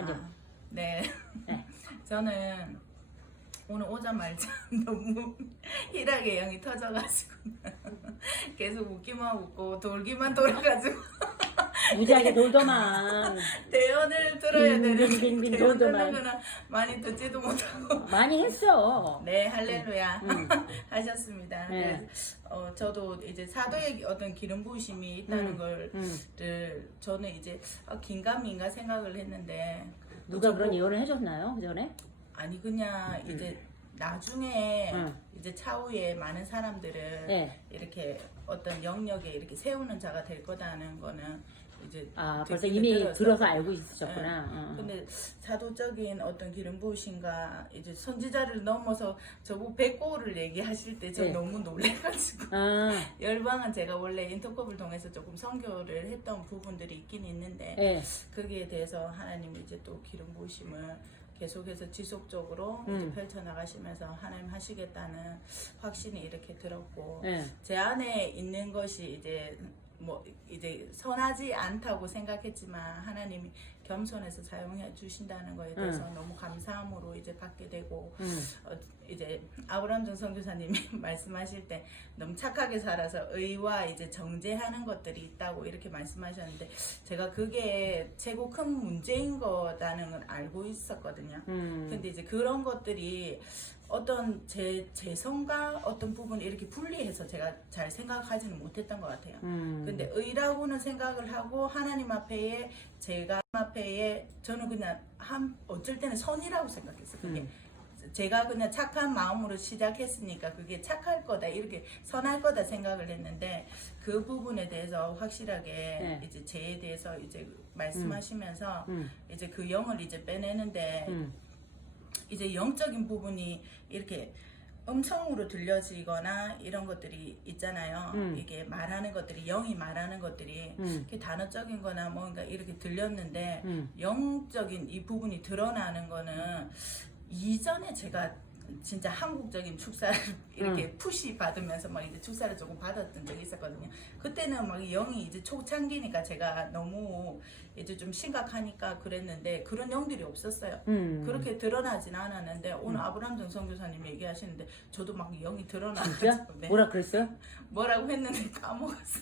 한 점. 아, 네. 네. 저는 오늘 오자마자 너무 희락의 영이 터져가지고 계속 웃기만 웃고 돌기만 돌아가지고 무지하게 놀더만. 대연을 들어야 되는데 대연 돌더만. 들으면 많이 듣지도 못하고 많이 했어. 네 할렐루야 음. 하셨습니다. 네. 그래서, 어, 저도 이제 사도의 어떤 기름 부으심이 있다는 음. 걸 음. 를 저는 이제 아, 긴가민가 생각을 했는데 누가 그런 예언을 해줬나요? 그 전에? 아니 그냥 이제 나중에 음. 이제 차후에 많은 사람들을 네. 이렇게 어떤 영역에 이렇게 세우는 자가 될 거다는 거는 이제 아, 벌써 이미. 들어서 알고 있으셨구나. 네. 어. 근데 사도적인 어떤 기름 부으신가 이제 선지자를 넘어서 저보고 백고를 얘기하실 때 저 네. 너무 놀래가지고 아, 열방은 제가 원래 인터컵을 통해서 조금 선교를 했던 부분들이 있긴 있는데 예. 거기에 대해서 하나님이 이제 또 기름 부으심을 계속해서 지속적으로 음. 이제 펼쳐 나가시면서 하나님 하시겠다는 확신이 이렇게 들었고 예. 제 안에 있는 것이 이제 뭐 이제 선하지 않다고 생각했지만 하나님이 겸손해서 사용해 주신다는 거에 대해서 너무 감사함으로 이제 받게 되고 음. 어, 이제 아브라함 정선교사님이 말씀하실 때 너무 착하게 살아서 의와 이제 정제하는 것들이 있다고 이렇게 말씀하셨는데 제가 그게 최고 큰 문제인 거다는 건 알고 있었거든요. 음. 근데 이제 그런 것들이 어떤 제 재성과 어떤 부분을 이렇게 분리해서 제가 잘 생각하지는 못했던 것 같아요. 음. 근데 의라고는 생각을 하고 하나님 앞에에 제가 앞에에 저는 그냥 한 어쩔 때는 선이라고 생각했어요. 그게 음. 제가 그냥 착한 마음으로 시작했으니까 그게 착할 거다 이렇게 선할 거다 생각을 했는데 그 부분에 대해서 확실하게 네. 이제 제에 대해서 이제 말씀하시면서 음. 이제 그 영을 이제 빼내는데 음. 이제 영적인 부분이 이렇게 음성으로 들려지거나 이런 것들이 있잖아요. 음. 이게 말하는 것들이 영이 말하는 것들이 음. 이렇게 단어적인 거나 뭔가 이렇게 들렸는데 음. 영적인 이 부분이 드러나는 거는 이전에 제가 진짜 한국적인 축사를 이렇게 푸시 받으면서 막 이제 축사를 조금 받았던 적이 있었거든요. 그때는 막 영이 이제 초창기니까 제가 너무 이제 좀 심각하니까 그랬는데 그런 영들이 없었어요. 음. 그렇게 드러나진 않았는데 오늘 아브라함 정성 교사님 얘기하시는데 저도 막 영이? 드러나가지고 네. 뭐라 그랬어요? 뭐라고 했는데 까먹었어.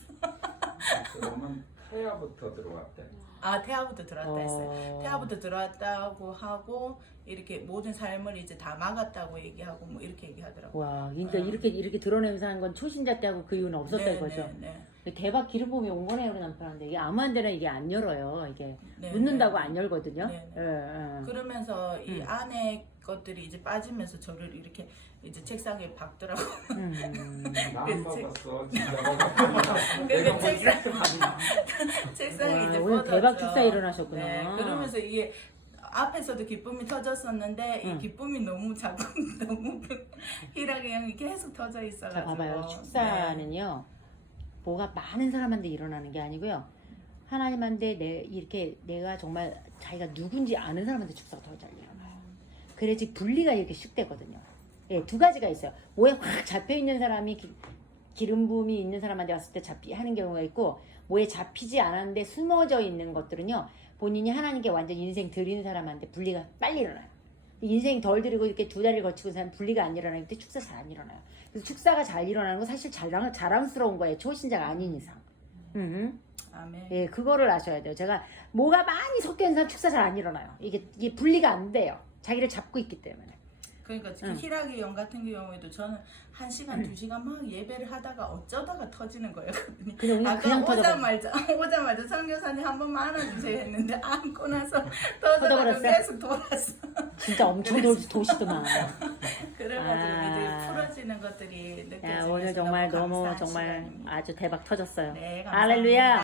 태아부터 들어왔대. 아 태아부터 들어왔다 했어요. 어. 태아부터 들어왔다고 하고 이렇게 모든 삶을 이제 다 막았다고 얘기하고 뭐 이렇게 얘기하더라고. 와, 진짜 어. 이렇게 이렇게 드러내면서 하는 건 초신자 때하고 그 이유는 없었다 네, 이거죠. 네, 대박 기름 봄이 온 거네요, 우리 남편한테. 이게 아무 한 데나 이게 안 열어요. 이게 네, 묻는다고 네. 안 열거든요. 네, 네. 예, 예. 그러면서 이 음. 안에 것들이 이제 빠지면서 저를 이렇게 이제 책상에 박더라고. 음. 나안 그치. 봐봤어. 진짜 봐봤어. 그러니까 책상 책상에 와, 이제 오늘 뻗었죠. 대박 축사 일어나셨구나. 네, 그러면서 이게 앞에서도 기쁨이 터졌었는데 이 음. 기쁨이 너무 자꾸 너무 희락의 영이 계속 터져 있어가지고. 자, 봐봐요. 네. 축사는요, 뭐가 많은 사람한테 일어나는 게 아니고요. 하나님한테 내, 이렇게 내가 정말 자기가 누군지 아는 사람한테 축사가 더 잘 일어나요. 그래야지 분리가 이렇게 슉 되거든요. 예, 두 가지가 있어요. 뭐에 확 잡혀 있는 사람이 기, 기름 부음이 있는 사람한테 왔을 때 잡히 하는 경우가 있고, 뭐에 잡히지 않았는데 숨어져 있는 것들은요, 본인이 하나님께 완전 인생 드린 사람한테 분리가 빨리 일어나요. 인생 덜 들이고 이렇게 두 다리를 거치고 사는 분리가 안 일어나기 때문에 축사 잘 안 일어나요. 그래서 축사가 잘 일어나는 건 사실 자랑, 자랑스러운 거예요. 초신자가 아닌 이상. 음, 아멘. 예, 그거를 아셔야 돼요. 제가 뭐가 많이 섞여 있는 사람 축사 잘 안 일어나요. 이게, 이게 분리가 안 돼요. 자기를 잡고 있기 때문에. 그러니까 그 응. 희락의 영 같은 경우에도 저는 한 시간 두 시간 막 예배를 하다가 어쩌다가 터지는 거예요. 오늘 아까 그냥. 오자마자 오자마자 성교사님 한 번만 안아주세요 했는데 안고 나서 터져가지고? 계속 돌았어. 진짜 엄청 도, 도시더만. 그래가지고 아. 이제 풀어지는 것들이 느껴지면서 야, 오늘 정말 너무 감사한 정말 시간입니다. 아주 대박 터졌어요. 네, 감사합니다. 할렐루야.